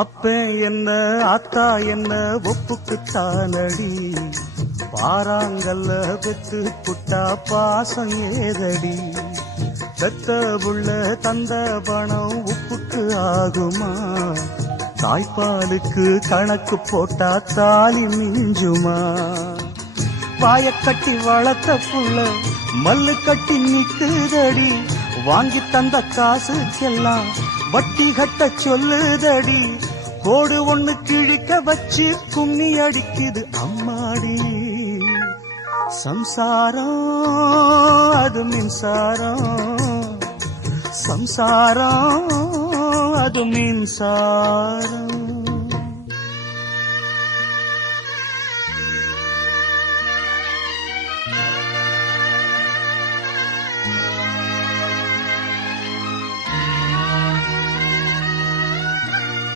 அப்ப என்ன ஆத்தா என்ன ஒப்புக்குத்தானடி, பாறாங்கல்ல பெத்து புட்டா பாசம் ஏதடி, பெத்த புள்ள தந்த பணம் உப்புக்கு ஆகுமா, தாய்ப்பாலுக்கு கணக்கு போட்டா தாலி மிஞ்சுமா, வாயக்கட்டி வளர்த்த புள்ள மல்லு கட்டி நிக்குதடி, வாங்கி தந்த காசுக்கெல்லாம் வட்டி கட்ட சொல்லுதடி, கோடு ஒண்ணு கிழிக்க வச்சு கும்மி அடிக்குது அம்மாடி, சம்சாரம் அது மின்சாரம், சம்சாரம் அது மின்சாரம்.